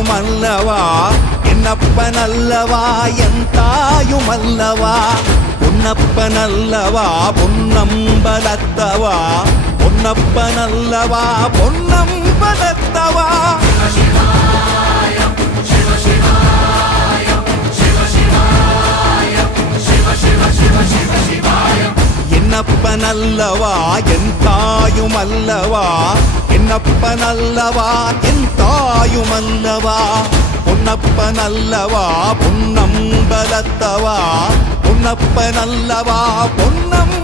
தாயுமல்லவா என்னப்பனல்லவா என் தாயுமல்லவா பொன்னப்பனல்லவா பொன்னம்பலத்தவா பொன்னப்பனல்லவா பொன்னம்பலத்தவா என்னப்பனல்லவா என் தாயுமல்லவா என்னப்பனல்லவா என் தாயுமல்லவா பொன்னப்பனல்லவா பொன்னம்பலத்தவா பொன்னப்பனல்லவா பொன்னம்